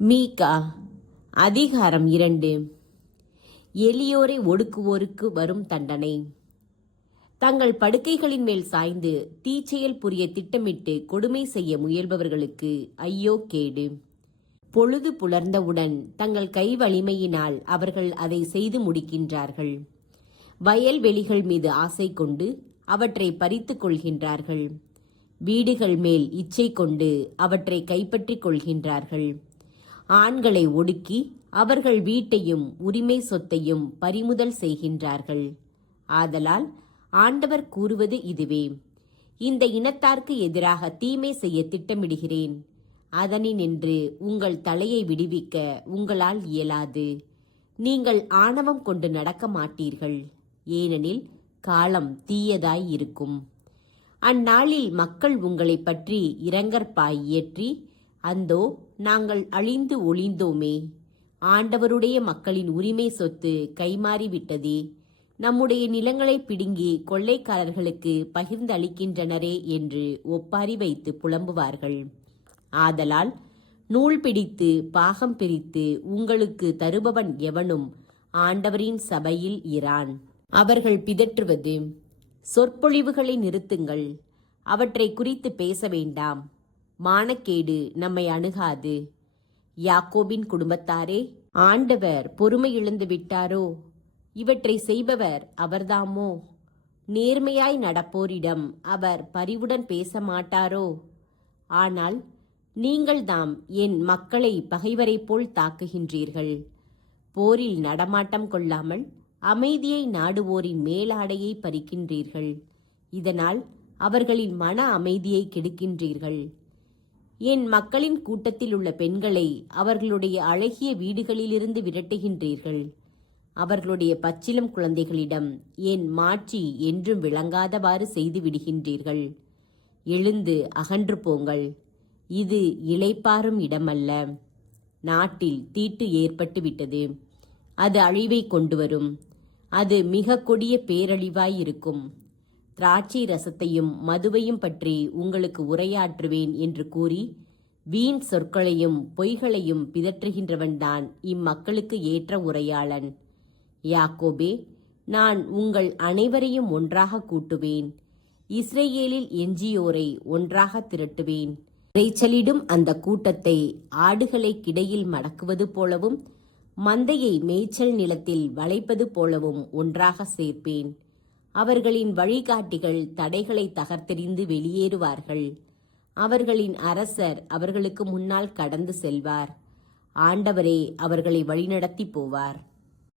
மீகா அதிகாரம் 2. எளியோரை ஒடுக்குவோருக்கு வரும் தண்டனை. தங்கள் படுக்கைகளின் மேல் சாய்ந்து தீச்செயல் புரிய திட்டமிட்டு கொடுமை செய்ய முயல்பவர்களுக்கு ஐயோ கேடு. பொழுது புலர்ந்தவுடன் தங்கள் கை வலிமையினால் அவர்கள் அதை செய்து முடிக்கின்றார்கள். வயல்வெளிகள் மீது ஆசை கொண்டு அவற்றை பறித்துக் கொள்கின்றார்கள். வீடுகள் மேல் இச்சை கொண்டு அவற்றை கைப்பற்றிக் கொள்கின்றார்கள். ஆண்களை ஒடுக்கி அவர்கள் வீட்டையும் உரிமை சொத்தையும் பறிமுதல் செய்கின்றார்கள். ஆதலால் ஆண்டவர் கூறுவது இதுவே: இந்த இனத்தார்க்கு எதிராக தீமை செய்ய திட்டமிடுகிறேன். அதனினின்று உங்கள் தலையை விடுவிக்க உங்களால் இயலாது. நீங்கள் ஆணவம் கொண்டு நடக்க மாட்டீர்கள், ஏனெனில் காலம் தீயதாய் இருக்கும். அந்நாளில் மக்கள் உங்களை பற்றி இரங்கற்பாய் இயற்றி, அந்தோ நாங்கள் அழிந்து ஒளிந்தோமே, ஆண்டவருடைய மக்களின் உரிமை சொத்து கைமாறிவிட்டதே, நம்முடைய நிலங்களை பிடுங்கி கொள்ளைக்காரர்களுக்கு பகிர்ந்து அளிக்கின்றனரே என்று ஒப்பாரி வைத்து புலம்புவார்கள். ஆதலால் நூல் பிடித்து பாகம் பிரித்து உங்களுக்கு தருபவன் எவனும் ஆண்டவரின் சபையில் இரான். அவர்கள் பிதற்றுவது: சொற்பொழிவுகளை நிறுத்துங்கள், அவற்றை குறித்து பேச வேண்டாம், மானக்கேடு நம்மை அணுகாது. யாக்கோபின் குடும்பத்தாரே, ஆண்டவர் பொறுமை இழந்து விட்டாரோ? இவற்றை செய்பவர் அவர்தாமோ? நேர்மையாய் நடப்போரிடம் அவர் பரிவுடன் பேச மாட்டாரோ? ஆனால் நீங்கள்தாம் என் மக்களை பகைவரைப் போல் தாக்குகின்றீர்கள். போரில் நடமாட்டம் கொள்ளாமல் அமைதியை நாடுவோரின் மேலாடையை பறிக்கின்றீர்கள். இதனால் அவர்களின் மன அமைதியை கெடுக்கின்றீர்கள். என் மக்களின் கூட்டத்தில் உள்ள பெண்களை அவர்களுடைய அழகிய வீடுகளிலிருந்து விரட்டுகின்றீர்கள். அவர்களுடைய பச்சிலம் குழந்தைகளிடம் என் மாட்சி என்றும் விளங்காதவாறு செய்து விடுகின்றீர்கள். எழுந்து அகன்று போங்கள், இது இளைப்பாறும் இடமல்ல. நாட்டில் தீட்டு ஏற்பட்டு விட்டது, அது அழிவை கொண்டு வரும். அது மிக கொடிய பேரழிவாயிருக்கும். திராட்சை ரசத்தையும் மதுவையும் பற்றி உங்களுக்கு உரையாற்றுவேன் என்று கூறி வீண் சொற்களையும் பொய்களையும் பிதற்றுகின்றவன்தான் இம்மக்களுக்கு ஏற்ற உரையாளன். யாக்கோபே, நான் உங்கள் அனைவரையும் ஒன்றாக கூட்டுவேன். இஸ்ரேலில் எஞ்சியோரை ஒன்றாக திரட்டுவேன். இரைச்சலிடும் அந்த கூட்டத்தை ஆடுகளை கிடையில் மடக்குவது போலவும் மந்தையை மேய்ச்சல் நிலத்தில் வளைப்பது போலவும் ஒன்றாக சேர்ப்பேன். அவர்களின் வழிகாட்டிகள் தடைகளை தகர்த்தெறிந்து வெளியேறுவார்கள். அவர்களின் அரசர் அவர்களுக்கு முன்னால் கடந்து செல்வார். ஆண்டவரே அவர்களை வழிநடத்தி போவார்.